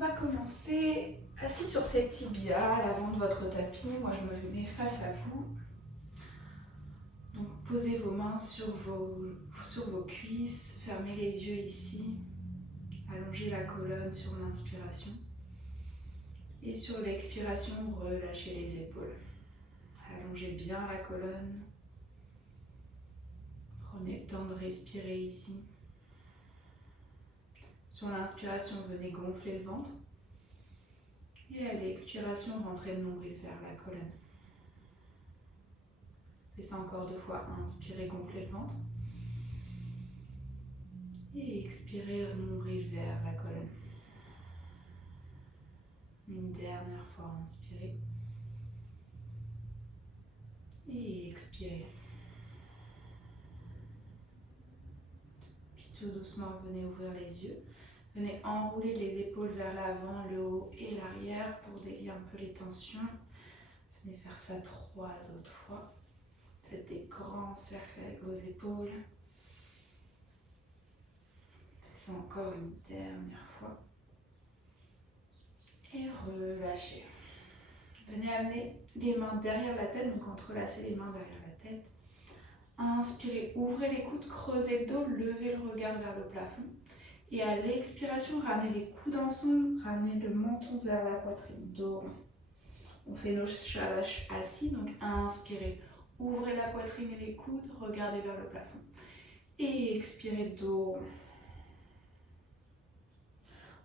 va commencer assis sur ses tibias à l'avant de votre tapis. Moi, je me mets face à vous. Donc, posez vos mains sur vos cuisses, fermez les yeux ici, allongez la colonne sur l'inspiration. Et sur l'expiration, relâchez les épaules. Allongez bien la colonne. Prenez le temps de respirer ici. Sur l'inspiration, venez gonfler le ventre. Et à l'expiration, rentrez le nombril vers la colonne. Faites ça encore 2 fois. Inspirez, gonflez le ventre. Et expirez, le nombril vers la colonne. Une dernière fois, inspirez. Et expirez. Puis tout doucement, venez ouvrir les yeux. Venez enrouler les épaules vers l'avant, le haut et l'arrière pour délier un peu les tensions. Venez faire ça 3 autres fois. Faites des grands cercles avec vos épaules. Faites ça encore une dernière fois. Et relâchez. Venez amener les mains derrière la tête, donc entrelacez les mains derrière la tête. Inspirez, ouvrez les coudes, creusez le dos, levez le regard vers le plafond. Et à l'expiration, ramenez les coudes ensemble, ramenez le menton vers la poitrine, dos rond. On fait nos chalaches assis, donc inspirez, ouvrez la poitrine et les coudes, regardez vers le plafond. Et expirez, dos rond.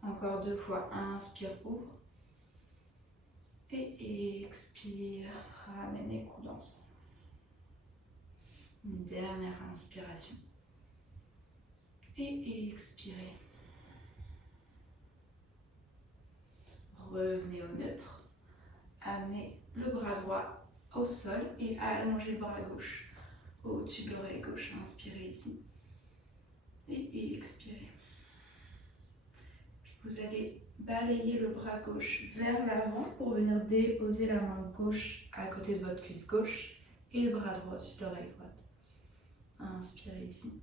Encore 2 fois, inspire, ouvre. Et expire, ramène les coudes ensemble. Une dernière inspiration. Et expirez. Revenez au neutre. Amenez le bras droit au sol et allongez le bras gauche au-dessus de l'oreille gauche. Inspirez ici. Et expirez. Puis vous allez balayer le bras gauche vers l'avant pour venir déposer la main gauche à côté de votre cuisse gauche et le bras droit au-dessus de l'oreille droite. Inspirez ici.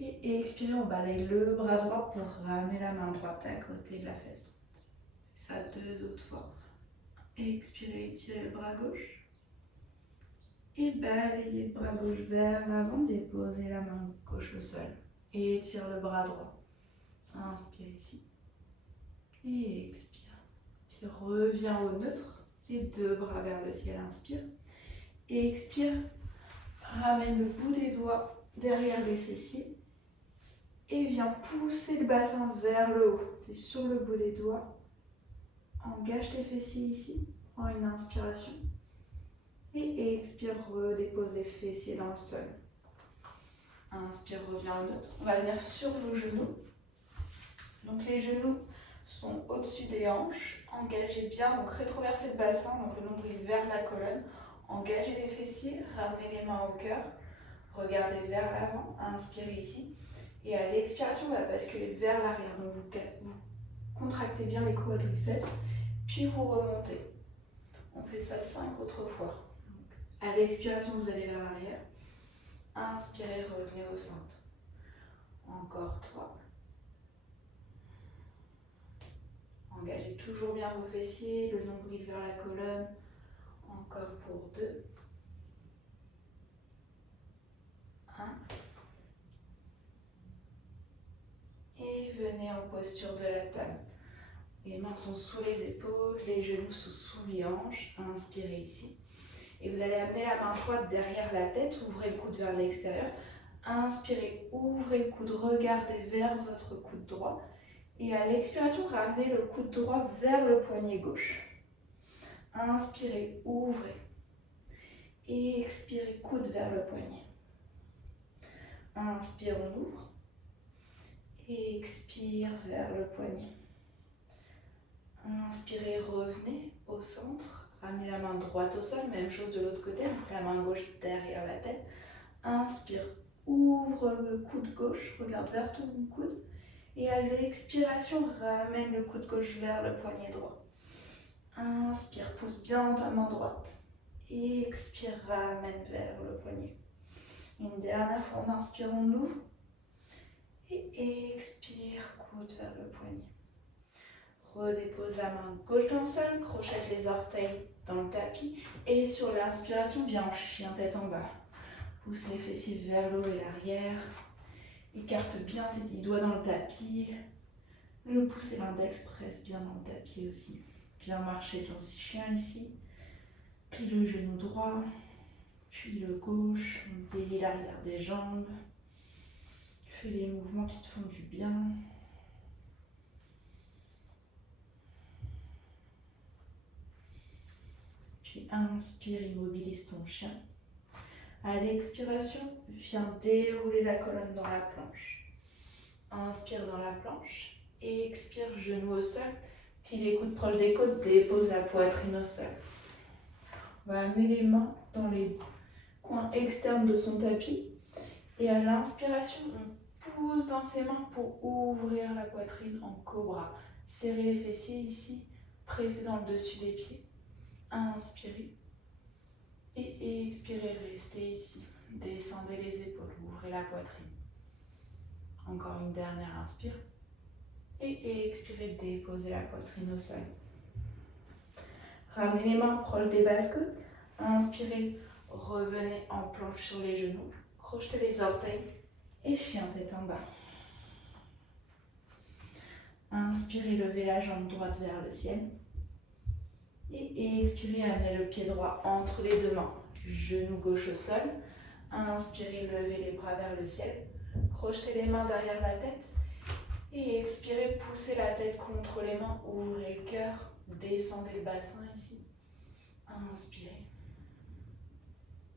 Et expirez, on balaye le bras droit pour ramener la main droite à côté de la fesse. Ça 2 autres fois. Expirez, étirez le bras gauche. Et balayez le bras gauche vers l'avant, déposez la main gauche au sol. Et étire le bras droit. Inspire ici. Et expire. Puis reviens au neutre. Les 2 bras vers le ciel, inspire. Et expire. Ramène le bout des doigts derrière les fessiers. Et viens pousser le bassin vers le haut. Et sur le bout des doigts, engage tes fessiers ici, en une inspiration. Et expire, redépose les fessiers dans le sol. Inspire, reviens au neutre. On va venir sur vos genoux. Donc les genoux sont au-dessus des hanches. Engagez bien, donc rétroversez le bassin, donc le nombril vers la colonne. Engagez les fessiers, ramenez les mains au cœur. Regardez vers l'avant, inspirez ici. Et à l'expiration, on va basculer vers l'arrière. Donc vous contractez bien les quadriceps, puis vous remontez. On fait ça 5 autres fois. Donc, à l'expiration, vous allez vers l'arrière. Inspirez, revenez au centre. Encore 3. Engagez toujours bien vos fessiers, le nombril vers la colonne. Encore pour 2. 1. Et venez en posture de la table. Les mains sont sous les épaules, les genoux sont sous les hanches. Inspirez ici. Et vous allez amener la main droite derrière la tête, ouvrez le coude vers l'extérieur. Inspirez, ouvrez le coude, regardez vers votre coude droit. Et à l'expiration, ramenez le coude droit vers le poignet gauche. Inspirez, ouvrez. Et expirez, coude vers le poignet. Inspire, on ouvre. Et expire vers le poignet. Inspirez, revenez au centre. Ramenez la main droite au sol, même chose de l'autre côté, donc la main gauche derrière la tête. Inspire, ouvre le coude gauche, regarde vers ton coude. Et à l'expiration, ramène le coude gauche vers le poignet droit. Inspire, pousse bien ta main droite. Et expire, ramène vers le poignet. Une dernière fois, on inspire, on ouvre. Et expire, coude vers le poignet. Redépose la main gauche dans le sol, crochette les orteils dans le tapis. Et sur l'inspiration, viens en chien tête en bas. Pousse les fessiers vers le haut et l'arrière. Écarte bien tes 10 doigts dans le tapis. Le pouce et l'index pressent bien dans le tapis aussi. Viens marcher ton chien ici. Plie le genou droit, puis le gauche. On délie l'arrière des jambes. Fais les mouvements qui te font du bien. Puis inspire, immobilise ton chien. À l'expiration, viens dérouler la colonne dans la planche. Inspire dans la planche et expire, genou au sol. Puis les coudes proches des côtes, dépose la poitrine au sol. On va amener les mains dans les coins externes de son tapis. Et à l'inspiration, on pousse dans ses mains pour ouvrir la poitrine en cobra. Serrez les fessiers ici, pressez dans le dessus des pieds. Inspirez. Et expirez, restez ici. Descendez les épaules, ouvrez la poitrine. Encore une dernière inspire. Et expirez, déposez la poitrine au sol. Ramenez les mains proches des basses-côtes. Inspirez, revenez en planche sur les genoux. Crochetez les orteils et chien tête en bas. Inspirez, levez la jambe droite vers le ciel. Et expirez, amenez le pied droit entre les deux mains. Genou gauche au sol. Inspirez, levez les bras vers le ciel. Crochetez les mains derrière la tête. Et expirez, poussez la tête contre les mains. Ouvrez le cœur. Descendez le bassin ici. Inspirez.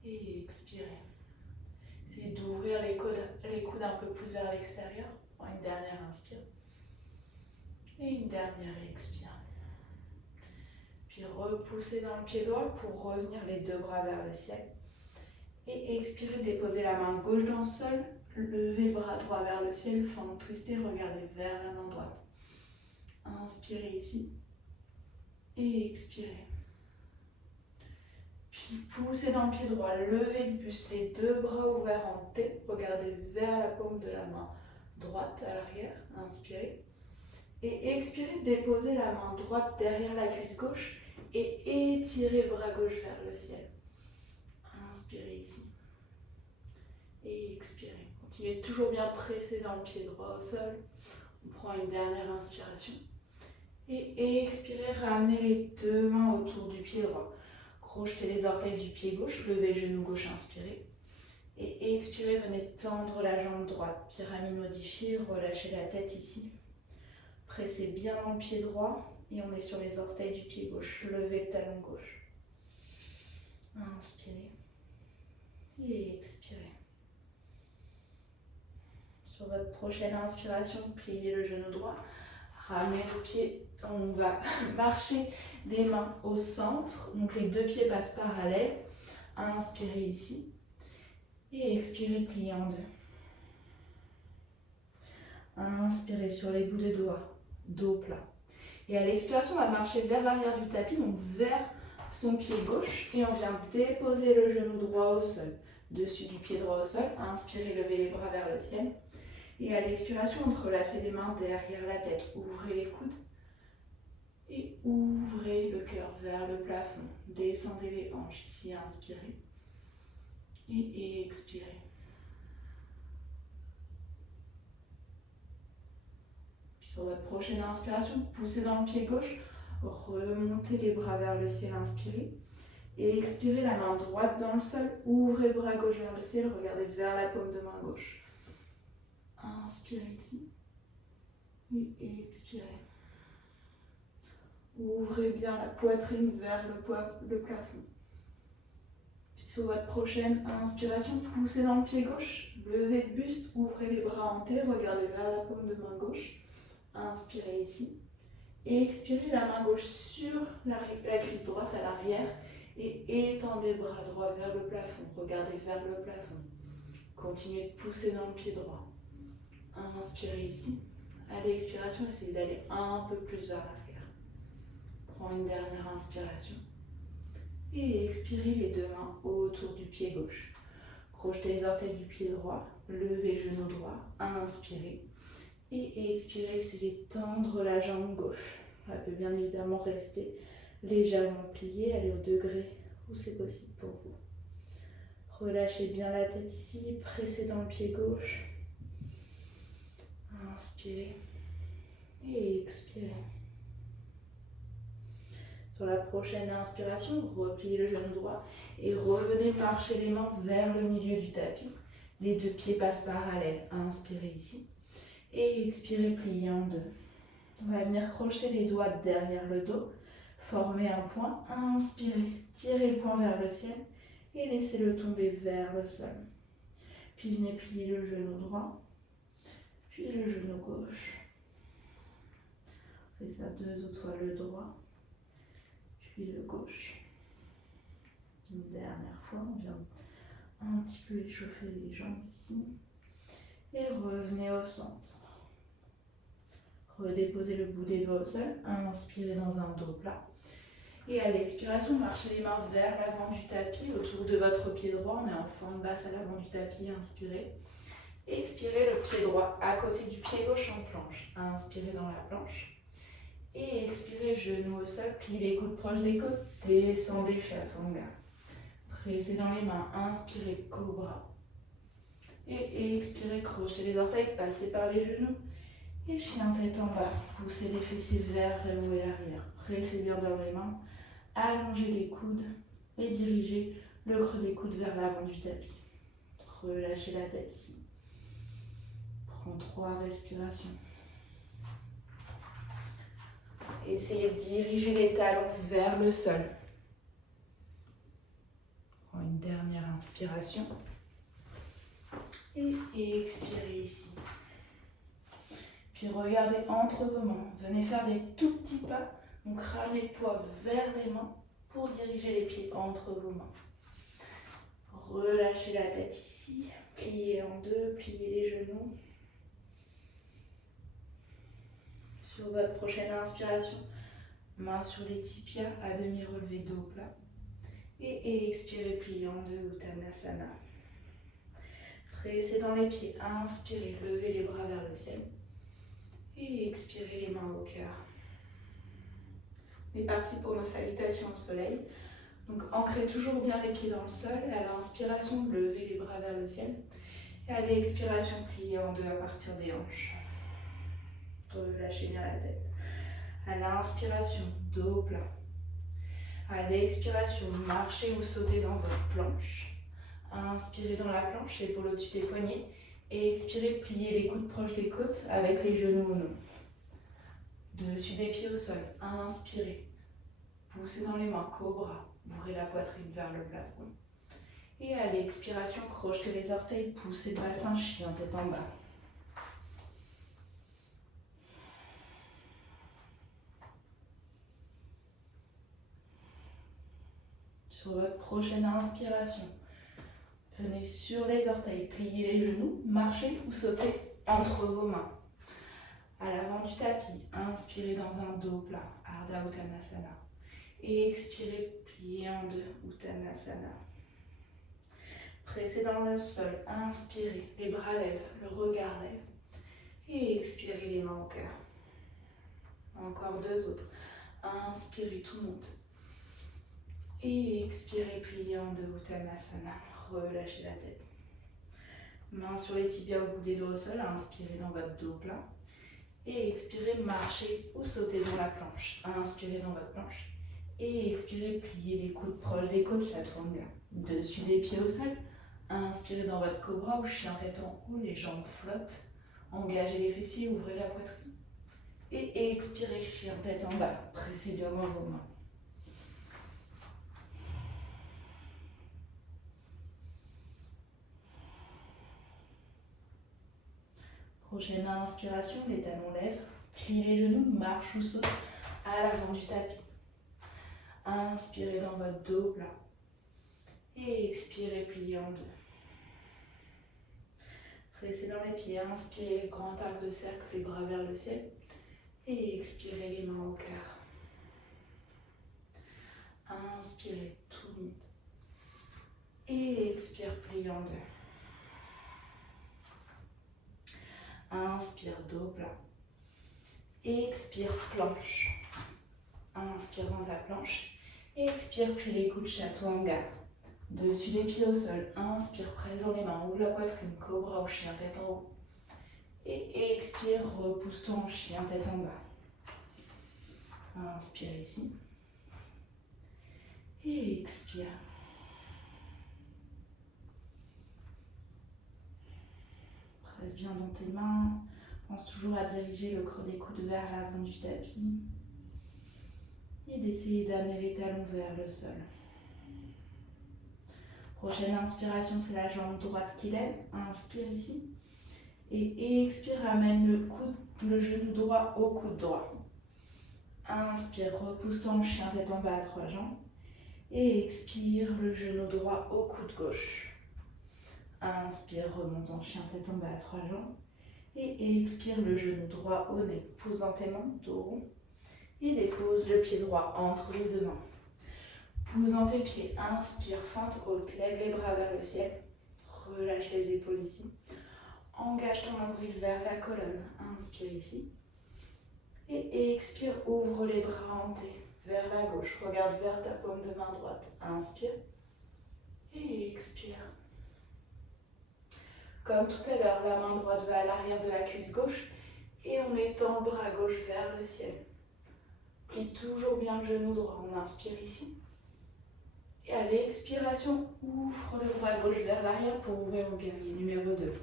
Et expirez. Essayez d'ouvrir les coudes un peu plus vers l'extérieur. Prends une dernière inspire. Et une dernière expire. Puis repoussez dans le pied droit pour revenir les deux bras vers le ciel. Et expirez, déposez la main gauche dans le sol. Levez le bras droit vers le ciel, fente twistée, regardez vers la main droite. Inspirez ici. Et expirez. Puis poussez dans le pied droit, levez le buste, les deux bras ouverts en T. Regardez vers la paume de la main droite à l'arrière. Inspirez. Et expirez, déposez la main droite derrière la cuisse gauche et étirez le bras gauche vers le ciel. Inspirez ici. Et expirez. Continuez toujours bien pressé dans le pied droit au sol. On prend une dernière inspiration. Et expirez, ramenez les deux mains autour du pied droit. Crochetez les orteils du pied gauche, levez le genou gauche, inspirez. Et expirez, venez tendre la jambe droite. Pyramide modifiée, relâchez la tête ici. Pressez bien dans le pied droit et on est sur les orteils du pied gauche. Levez le talon gauche. Inspirez et expirez. Sur votre prochaine inspiration, pliez le genou droit. Ramenez le pied. On va marcher les mains au centre. Donc les deux pieds passent parallèles. Inspirez ici. Et expirez, pliez en deux. Inspirez sur les bouts de doigts. Dos plat. Et à l'expiration, on va marcher vers l'arrière du tapis, donc vers son pied gauche. Et on vient déposer le genou droit au sol, dessus du pied droit au sol. Inspirez, levez les bras vers le ciel. Et à l'expiration, entrelacez les mains derrière la tête. Ouvrez les coudes. Et ouvrez le cœur vers le plafond. Descendez les hanches. Ici, inspirez. Et expirez. Sur votre prochaine inspiration, poussez dans le pied gauche, remontez les bras vers le ciel, inspirez. Et expirez, la main droite dans le sol, ouvrez le bras gauche vers le ciel, regardez vers la paume de main gauche. Inspirez ici. Et expirez. Ouvrez bien la poitrine vers le plafond. Puis sur votre prochaine inspiration, poussez dans le pied gauche, levez le buste, ouvrez les bras en T, regardez vers la paume de main gauche. Inspirez ici. Et expirez, la main gauche sur la cuisse droite à l'arrière. Et étendez le bras droit vers le plafond. Regardez vers le plafond. Continuez de pousser dans le pied droit. Inspirez ici. À l'expiration, essayez d'aller un peu plus vers l'arrière. Prends une dernière inspiration. Et expirez, les deux mains autour du pied gauche. Crochetez les orteils du pied droit. Levez le genou droit. Inspirez. Et expirez, essayez de tendre la jambe gauche. Elle peut bien évidemment rester légèrement pliée, aller au degré où c'est possible pour vous. Relâchez bien la tête ici, pressez dans le pied gauche. Inspirez et expirez. Sur la prochaine inspiration, repliez le genou droit et revenez marcher les mains vers le milieu du tapis. Les deux pieds passent parallèles. Inspirez ici et expirez, pliez en deux. On va venir crocheter les doigts derrière le dos, former un point. Inspirez, tirez le poing vers le ciel et laissez-le tomber vers le sol. Puis venez plier le genou droit, puis le genou gauche. Faites ça 2 autres fois, le droit, puis le gauche. Une dernière fois, on vient un petit peu échauffer les jambes ici. Et revenez au centre. Redéposez le bout des doigts au sol. Inspirez dans un dos plat. Et à l'expiration, marchez les mains vers l'avant du tapis, autour de votre pied droit. On est en forme basse à l'avant du tapis. Inspirez. Expirez le pied droit à côté du pied gauche en planche. Inspirez dans la planche. Et expirez, genou au sol. Pliez les coudes proches des côtes. Descendez, chaturanga. Pressez dans les mains. Inspirez, cobra. Et expirez, crochez les orteils, passez par les genoux. Et chien tête en bas. Poussez les fessiers vers le haut et l'arrière. Pressez bien dans les mains. Allongez les coudes et dirigez le creux des coudes vers l'avant du tapis. Relâchez la tête ici. Prends 3 respirations. Essayez de diriger les talons vers le sol. Prends une dernière inspiration. Et expirez ici. Puis regardez entre vos mains. Venez faire des tout petits pas. Donc ramenez le poids vers les mains pour diriger les pieds entre vos mains. Relâchez la tête ici. Pliez en deux, pliez les genoux. Sur votre prochaine inspiration, main sur les tibias à demi relevé, dos plat. Et expirez, pliez en deux, Uttanasana. Pressez dans les pieds, inspirez, levez les bras vers le ciel. Et expirez les mains au cœur. On est parti pour nos salutations au soleil. Donc ancrez toujours bien les pieds dans le sol. Et à l'inspiration, levez les bras vers le ciel. Et à l'expiration, pliez en deux à partir des hanches. Relâchez bien la tête. À l'inspiration, dos plat. À l'expiration, marchez ou sautez dans votre planche. Inspirez dans la planche, épaule au-dessus des poignets. Et expirez, pliez les coudes proches des côtes avec les genoux au nom. Dessus des pieds au sol. Inspirez. Poussez dans les mains, cobra. Ouvrez la poitrine vers le plafond. Et à l'expiration, crochetez les orteils, poussez le bassin, chien tête en bas. Sur votre prochaine inspiration, venez sur les orteils, pliez les genoux, marchez ou sautez entre vos mains. À l'avant du tapis, inspirez dans un dos plat, Ardha Uttanasana. Et expirez, pliez en deux, Uttanasana. Pressez dans le sol, inspirez, les bras lèvent, le regard lève. Et expirez les mains au cœur. Encore 2 autres. Inspirez, tout monte. Et expirez, pliez en deux, Uttanasana. Relâchez la tête. Mains sur les tibias au bout des doigts au sol. Inspirez dans votre dos plat. Et expirez, marchez ou sautez dans la planche. Inspirez dans votre planche. Et expirez, pliez les coudes proches des côtes, chaturanga. Dessus des pieds au sol. Inspirez dans votre cobra ou chien tête en haut. Les jambes flottent. Engagez les fessiers, ouvrez la poitrine. Et expirez, chien tête en bas. Pressez bien dans vos mains. Prochaine inspiration, les talons lèvent, pliez les genoux, marche ou saute à l'avant du tapis. Inspirez dans votre dos plat. Et expirez, pliez en deux. Pressez dans les pieds, inspirez, grand arc de cercle, les bras vers le ciel. Et expirez, les mains au cœur. Inspirez, tout monte. Et expire, pliez en deux. Inspire, dos plat. Expire, planche. Inspire dans ta planche. Et expire, puis les coudes chaturanga. Dessus les pieds au sol. Inspire, presse dans les mains. Ouvre la poitrine, cobra ou chien tête en haut. Et expire, repousse-toi en chien tête en bas. Inspire ici. Et expire. Presse bien dans tes mains. Pense toujours à diriger le creux des coudes vers l'avant du tapis. Et d'essayer d'amener les talons vers le sol. Prochaine inspiration, c'est la jambe droite qui lève. Inspire ici. Et expire, ramène le genou droit au coude droit. Inspire, repousse-toi en chien tête en bas à 3 jambes. Et expire, le genou droit au coude gauche. Inspire, remonte en chien tête en bas à 3 jambes. Et expire, le genou droit au nez. Pousse dans tes mains, dos rond. Et dépose le pied droit entre les deux mains. Pousse dans tes pieds. Inspire, fente haute. Lève les bras vers le ciel. Relâche les épaules ici. Engage ton nombril vers la colonne. Inspire ici. Et expire, ouvre les bras hantés vers la gauche. Regarde vers ta paume de main droite. Inspire. Et expire. Comme tout à l'heure, la main droite va à l'arrière de la cuisse gauche. Et on étend le bras gauche vers le ciel. Plie toujours bien le genou droit. On inspire ici. Et à l'expiration, ouvre le bras gauche vers l'arrière pour ouvrir au guerrier numéro 2.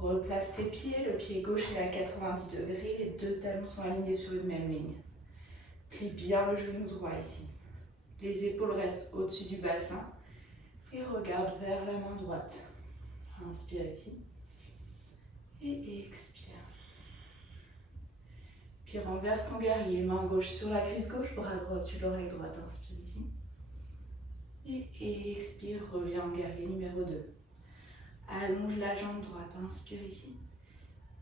Replace tes pieds, le pied gauche est à 90 degrés, les deux talons sont alignés sur une même ligne. Plie bien le genou droit ici. Les épaules restent au-dessus du bassin et regarde vers la main droite. Inspire ici et expire. Puis renverse ton guerrier, main gauche sur la cuisse gauche, bras droit sur l'oreille droite. Inspire ici. Et expire, reviens en guerrier numéro 2. Allonge la jambe droite, inspire ici.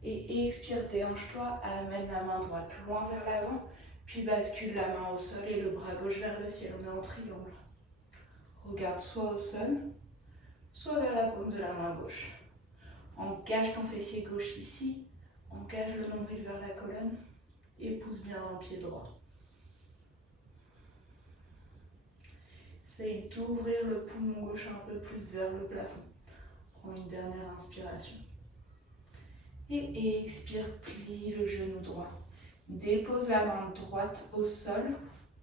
Et expire, déhanche-toi, amène la main droite loin vers l'avant, puis bascule la main au sol et le bras gauche vers le ciel. On est en triangle. Regarde soit au sol, soit vers la paume de la main gauche. Engage ton fessier gauche ici, engage le nombril vers la colonne et pousse bien dans le pied droit. Essaye d'ouvrir le poumon gauche un peu plus vers le plafond. Prends une dernière inspiration. Et expire, plie le genou droit. Dépose la main droite au sol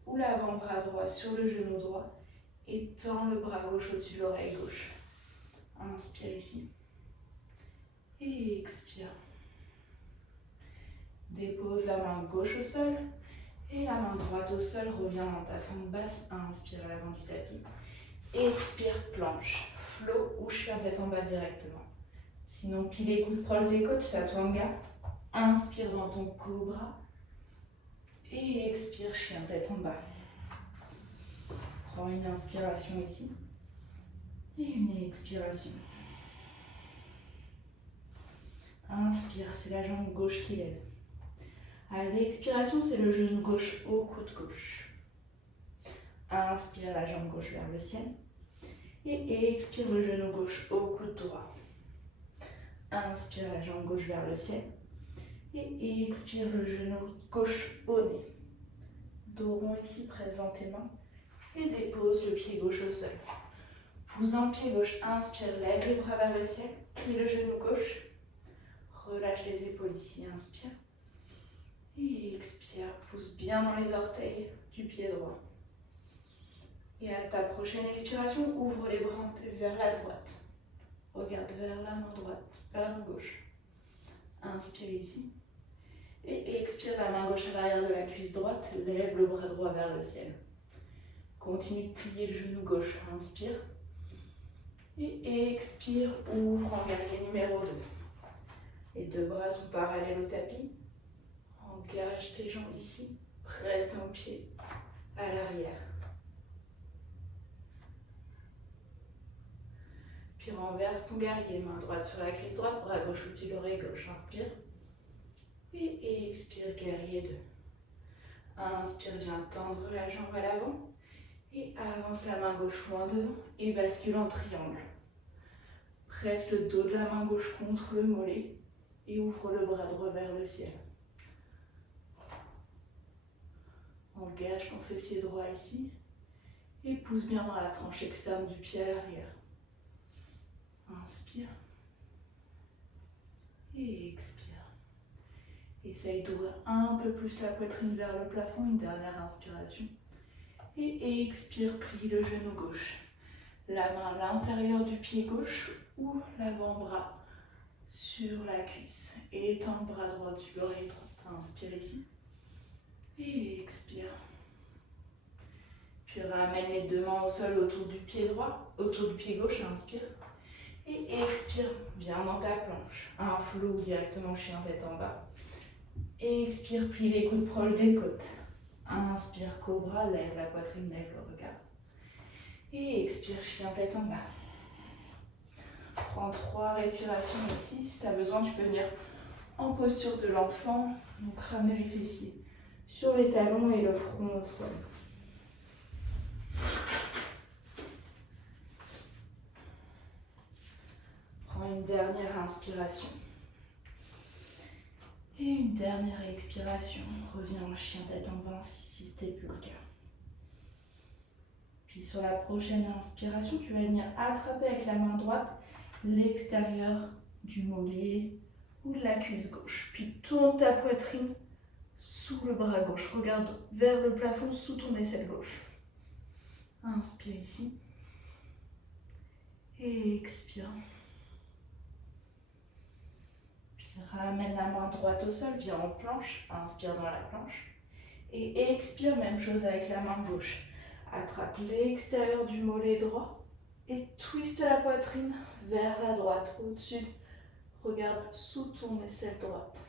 ou l'avant-bras droit sur le genou droit et tends le bras gauche au-dessus de l'oreille gauche. Inspire ici. Et expire. Dépose la main gauche au sol et la main droite au sol. Reviens dans ta fente basse. Inspire à l'avant du tapis. Expire, planche. Flow ou chien tête en bas directement. Sinon, plie les coudes proches des côtes, chaturanga. Inspire dans ton cobra. Et expire, chien tête en bas. Prends une inspiration ici. Et une expiration. Inspire, c'est la jambe gauche qui lève. À l'expiration, c'est le genou gauche au coude gauche. Inspire, la jambe gauche vers le ciel. Et expire, le genou gauche au coude droit. Inspire, la jambe gauche vers le ciel. Et expire, le genou gauche au nez. Dos rond ici, présent tes mains. Et dépose le pied gauche au sol. Pousse dans le pied gauche. Inspire, lève les bras vers le ciel. Plie le genou gauche. Relâche les épaules ici. Inspire. Et expire. Pousse bien dans les orteils du pied droit. Et à ta prochaine expiration, ouvre les bras vers la droite. Regarde vers la main droite, vers la main gauche. Inspire ici. Et expire la main gauche à l'arrière de la cuisse droite. Lève le bras droit vers le ciel. Continue de plier le genou gauche. Inspire. Et expire. Ouvre en guerrier numéro 2. Les deux bras sont parallèles au tapis. Engage tes jambes ici. Presse ton pied à l'arrière. Puis renverse ton guerrier, main droite sur la cuisse droite, bras gauche au-dessus de l'oreille gauche. Inspire. Et expire, guerrier 2. Inspire, viens tendre la jambe à l'avant. Et avance la main gauche loin devant et bascule en triangle. Presse le dos de la main gauche contre le mollet et ouvre le bras droit vers le ciel. Engage ton fessier droit ici. Et pousse bien dans la tranche externe du pied à l'arrière. Inspire. Et expire. Essaye d'ouvrir un peu plus la poitrine vers le plafond. Une dernière inspiration. Et expire, plie le genou gauche. La main à l'intérieur du pied gauche ou l'avant-bras sur la cuisse. Et étends le bras droit du l'oreille droite. Inspire ici. Et expire. Puis ramène les deux mains au sol autour du pied droit, autour du pied gauche. Inspire. Et expire. Viens dans ta planche. Un flow directement chien tête en bas. Expire, plie les coudes proches des côtes. Inspire, cobra, lève la poitrine, lève le regard. Et expire, chien tête en bas. Prends 3 respirations ici. Si tu as besoin, tu peux venir en posture de l'enfant. Donc ramener les fessiers sur les talons et le front au sol. Prends une dernière inspiration. Et une dernière expiration. Reviens en chien tête en bas si ce n'était plus le cas. Puis sur la prochaine inspiration, tu vas venir attraper avec la main droite l'extérieur du mollet ou de la cuisse gauche. Puis tourne ta poitrine sous le bras gauche. Regarde vers le plafond sous ton aisselle gauche. Inspire ici. Et expire. Ramène la main droite au sol, viens en planche, inspire dans la planche. Et expire, même chose avec la main gauche. Attrape l'extérieur du mollet droit et twiste la poitrine vers la droite, au-dessus. Regarde sous ton aisselle droite.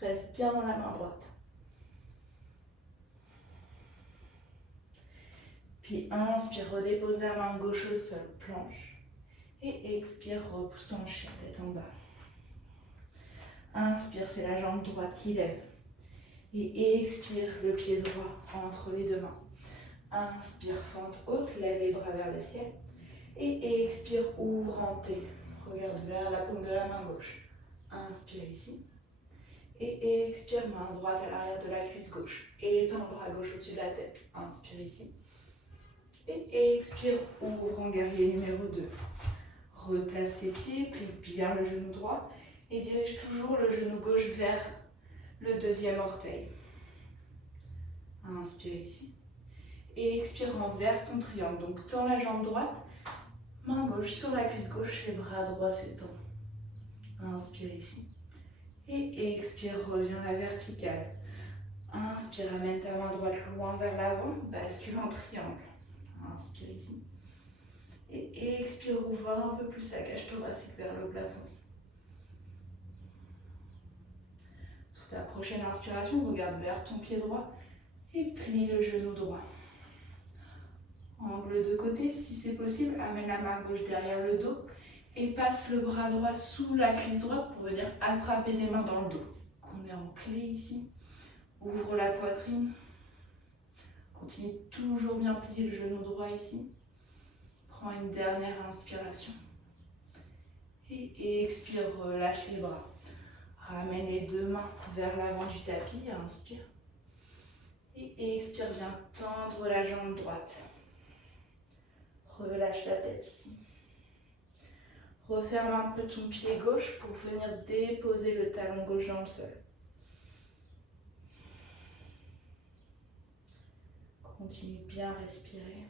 Reste bien dans la main droite. Puis inspire, redépose la main gauche au sol, planche. Et expire, repousse ton chien tête en bas. Inspire, c'est la jambe droite qui lève. Et expire, le pied droit entre les deux mains. Inspire, fente haute, lève les bras vers le ciel. Et expire, ouvre en T. Regarde vers la paume de la main gauche. Inspire ici. Et expire, main droite à l'arrière de la cuisse gauche. Étends le bras gauche au-dessus de la tête. Inspire ici. Et expire, ouvre en guerrier numéro 2. Replace tes pieds, plie bien le genou droit. Et dirige toujours le genou gauche vers le deuxième orteil. Inspire ici. Et expire, renverse ton triangle. Donc tends la jambe droite, main gauche sur la cuisse gauche, les bras droits s'étendent. Inspire ici. Et expire, reviens à la verticale. Inspire, amène ta main droite loin vers l'avant, bascule en triangle. Inspire ici. Et expire, ouvre un peu plus la cage thoracique vers le plafond. La prochaine inspiration, regarde vers ton pied droit et plie le genou droit. Angle de côté, si c'est possible, amène la main gauche derrière le dos et passe le bras droit sous la cuisse droite pour venir attraper des mains dans le dos. On est en clé ici. Ouvre la poitrine. Continue toujours bien plier le genou droit ici. Prends une dernière inspiration. Et expire, relâche les bras. Ramène les deux mains vers l'avant du tapis, inspire. Et expire, viens tendre la jambe droite. Relâche la tête ici. Referme un peu ton pied gauche pour venir déposer le talon gauche dans le sol. Continue bien à respirer.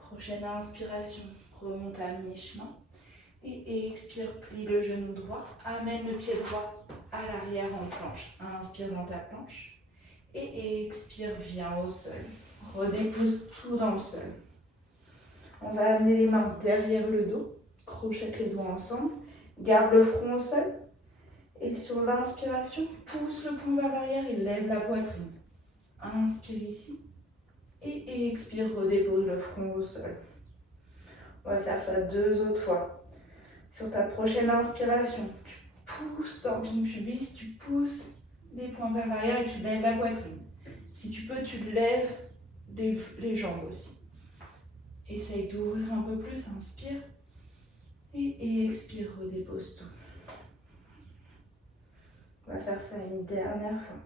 Prochaine inspiration, remonte à mi-chemin. Et expire, plie le genou droit. Amène le pied droit à l'arrière en planche. Inspire dans ta planche. Et expire, viens au sol. Redépose tout dans le sol. On va amener les mains derrière le dos. Crochette les doigts ensemble. Garde le front au sol. Et sur l'inspiration, pousse le poing vers l'arrière et lève la poitrine. Inspire ici. Et expire, redépose le front au sol. On va faire ça 2 autres fois. Sur ta prochaine inspiration, tu pousses dans ton pubis, tu pousses les poings vers l'arrière et tu lèves la poitrine. Si tu peux, tu lèves les jambes aussi. Essaye d'ouvrir un peu plus, inspire. Et expire, redépose tout. On va faire ça une dernière fois.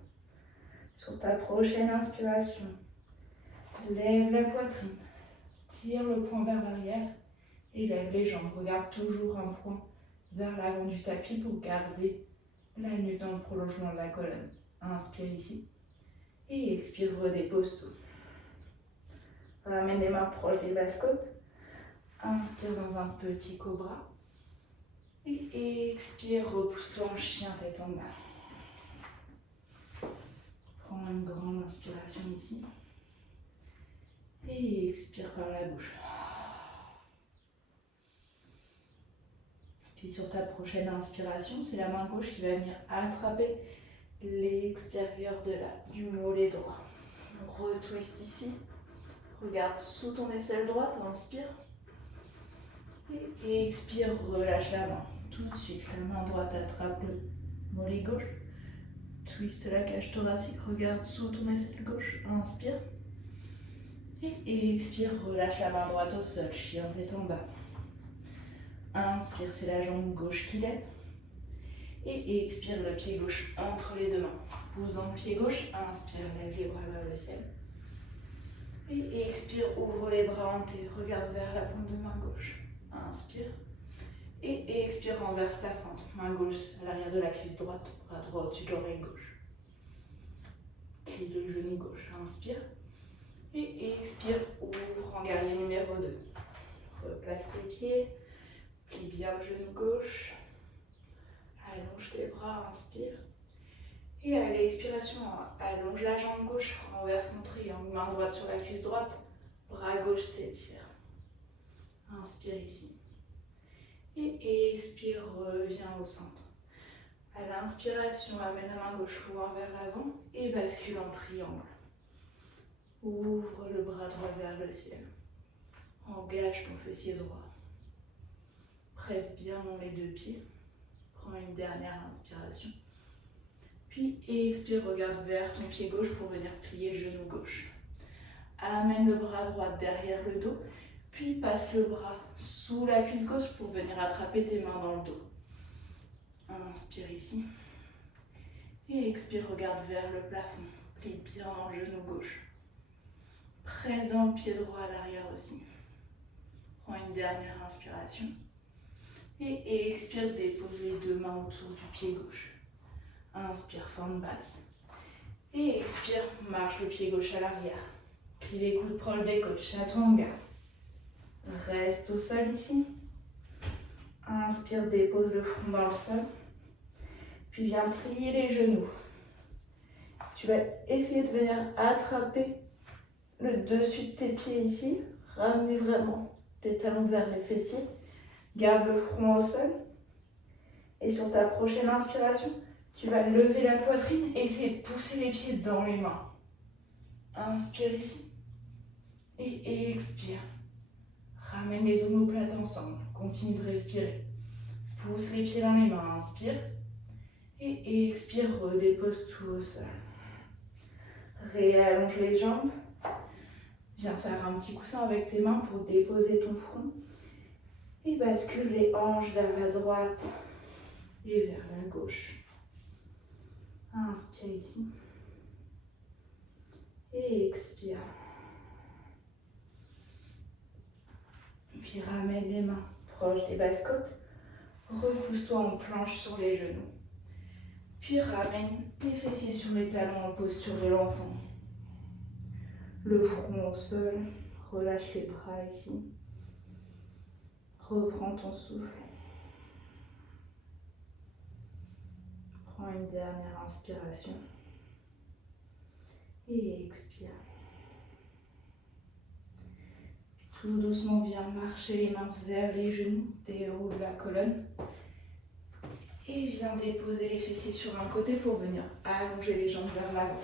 Sur ta prochaine inspiration, lève la poitrine, tire le poing vers l'arrière et lève les jambes. Regarde toujours un point vers l'avant du tapis pour garder la nuque dans le prolongement de la colonne. Inspire ici et expire, redépose tout. Ramène les mains proches des basses côtes. Inspire dans un petit cobra. Et expire, repousse-toi en chien tête en bas. Prends une grande inspiration ici. Et expire par la bouche. Puis sur ta prochaine inspiration, c'est la main gauche qui va venir attraper l'extérieur du mollet droit. Retwist ici. Regarde sous ton aisselle droite, inspire. Et expire, relâche la main. Tout de suite, la main droite attrape le mollet gauche. Twist la cage thoracique, regarde sous ton aisselle gauche, inspire. Et expire, relâche la main droite au sol, chien tête en bas. Inspire, c'est la jambe gauche qui lève. Et expire, le pied gauche entre les deux mains. Pousse dans le pied gauche, inspire, lève les bras vers le ciel. Et expire, ouvre les bras hantés, regarde vers la paume de main gauche. Inspire. Et expire, renverse ta fente. Main gauche à l'arrière de la cuisse droite, bras droit au-dessus de l'oreille gauche. Plie le genou gauche, inspire. Et expire, ouvre en guerrier numéro 2. Replace tes pieds, plie bien le genou gauche. Allonge tes bras, inspire. Et à l'expiration, allonge la jambe gauche, renverse ton triangle, main droite sur la cuisse droite, bras gauche s'étire. Inspire ici. Et expire, reviens au centre. À l'inspiration, amène la main gauche loin vers l'avant et bascule en triangle. Ouvre le bras droit vers le ciel. Engage ton fessier droit. Presse bien dans les deux pieds. Prends une dernière inspiration. Puis expire, regarde vers ton pied gauche pour venir plier le genou gauche. Amène le bras droit derrière le dos. Puis passe le bras sous la cuisse gauche pour venir attraper tes mains dans le dos. Inspire ici. Et expire, regarde vers le plafond. Plie bien dans le genou gauche. Presse dans le pied droit à l'arrière aussi. Prends une dernière inspiration. Et expire, dépose les deux mains autour du pied gauche. Inspire, forme basse. Et expire, marche le pied gauche à l'arrière. Plie les coudes proches des côtes, chaturanga. Reste au sol ici. Inspire, dépose le front dans le sol. Puis viens plier les genoux. Tu vas essayer de venir attraper le dessus de tes pieds ici. Ramener vraiment les talons vers les fessiers. Garde le front au sol. Et sur ta prochaine inspiration, tu vas lever la poitrine et essayer de pousser les pieds dans les mains. Inspire ici. Et expire. Ramène les omoplates ensemble. Continue de respirer. Pousse les pieds dans les mains. Inspire. Et expire. Redépose tout au sol. Réallonge les jambes. Viens faire un petit coussin avec tes mains pour déposer ton front. Et bascule les hanches vers la droite et vers la gauche. Inspire ici. Et expire. Puis ramène les mains proches des basses côtes. Repousse-toi en planche sur les genoux. Puis ramène les fessiers sur les talons en posture de l'enfant. Le front au sol. Relâche les bras ici. Reprends ton souffle. Prends une dernière inspiration. Et expire. Tout doucement, viens marcher les mains vers les genoux, déroule la colonne. Et viens déposer les fessiers sur un côté pour venir allonger les jambes vers l'avant.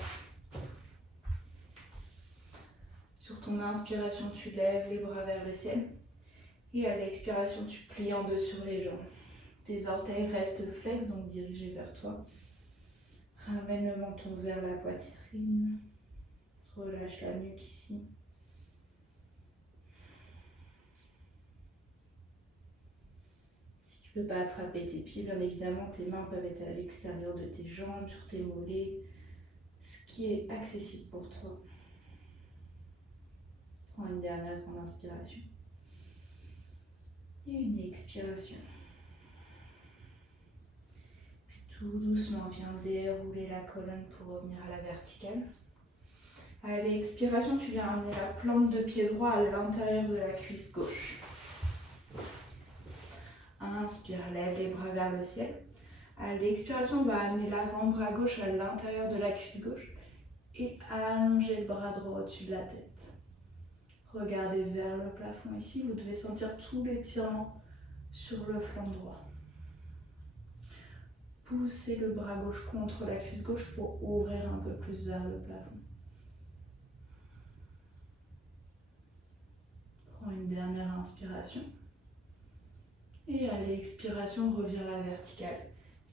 Sur ton inspiration, tu lèves les bras vers le ciel. Et à l'expiration, tu plies en deux sur les jambes. Tes orteils restent flex, donc dirigés vers toi. Ramène le menton vers la poitrine. Relâche la nuque ici. Si tu ne peux pas attraper tes pieds, bien évidemment, tes mains peuvent être à l'extérieur de tes jambes, sur tes mollets, ce qui est accessible pour toi. Prends une dernière grande inspiration. Et une expiration. Puis tout doucement, viens dérouler la colonne pour revenir à la verticale. À l'expiration, tu viens amener la plante de pied droit à l'intérieur de la cuisse gauche. Inspire, lève les bras vers le ciel. À l'expiration, on va amener l'avant-bras gauche à l'intérieur de la cuisse gauche et allonger le bras droit au-dessus de la tête. Regardez vers le plafond ici, vous devez sentir tout l'étirement sur le flanc droit. Poussez le bras gauche contre la cuisse gauche pour ouvrir un peu plus vers le plafond. Prends une dernière inspiration. Et à l'expiration, reviens à la verticale.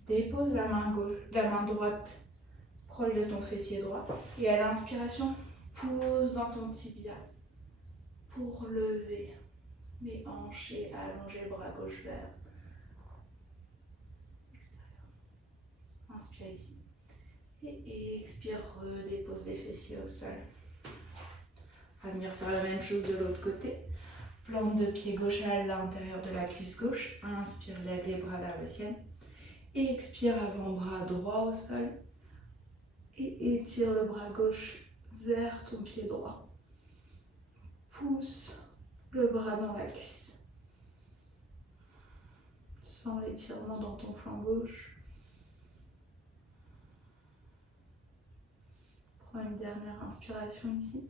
Dépose la main gauche, la main droite proche de ton fessier droit. Et à l'inspiration, pousse dans ton tibia pour lever les hanches et allonger le bras gauche vers l'extérieur. Inspire ici. Et expire, redépose les fessiers au sol. On va venir faire la même chose de l'autre côté. Plante de pied gauche à l'intérieur de la cuisse gauche. Inspire, lève les bras vers le ciel. Et expire, avant-bras droit au sol. Et étire le bras gauche vers ton pied droit. Pousse le bras dans la cuisse. Sens l'étirement dans ton flanc gauche. Prends une dernière inspiration ici.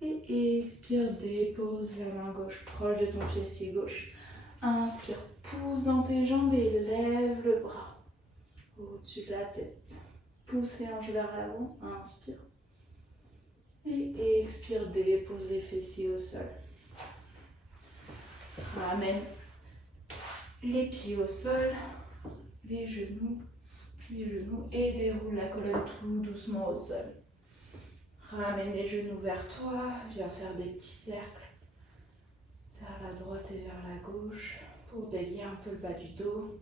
Et expire, dépose la main gauche proche de ton fessier gauche. Inspire, pousse dans tes jambes et lève le bras au-dessus de la tête. Pousse les hanches vers l'avant, inspire. Et expire, dépose les fessiers au sol. Ramène les pieds au sol, les genoux et déroule la colonne tout doucement au sol. Ramène les genoux vers toi, viens faire des petits cercles vers la droite et vers la gauche pour délier un peu le bas du dos.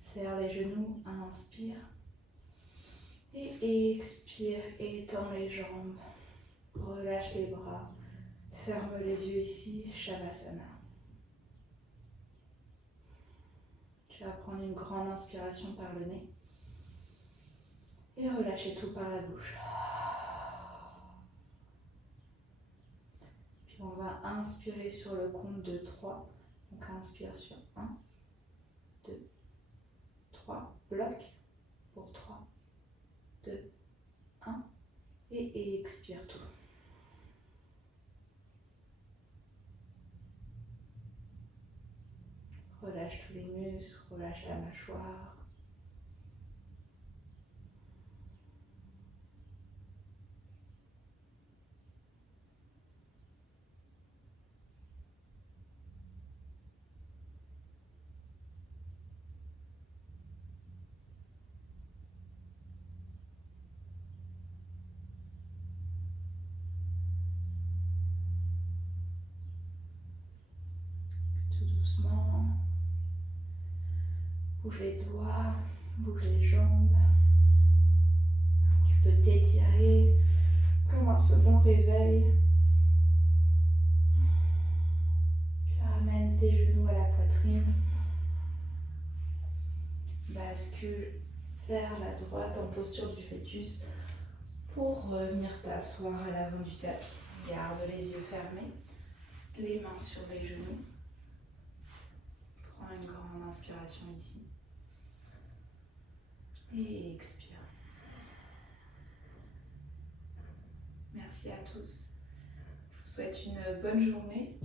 Serre les genoux, inspire et expire, étends les jambes, relâche les bras, ferme les yeux ici, Shavasana. Tu vas prendre une grande inspiration par le nez et relâcher tout par la bouche. Puis on va inspirer sur le compte de 3. Donc inspire sur 1, 2, 3. Bloc pour 3, 2, 1. Et expire tout. Relâche tous les muscles, relâche la mâchoire. Tout doucement. Bouge les doigts, bouge les jambes. Tu peux t'étirer comme un second réveil. Tu ramènes tes genoux à la poitrine. Bascule vers la droite en posture du fœtus pour revenir t'asseoir à l'avant du tapis. Garde les yeux fermés, les mains sur les genoux. Prends une grande inspiration ici. Et expire. Merci à tous. Je vous souhaite une bonne journée.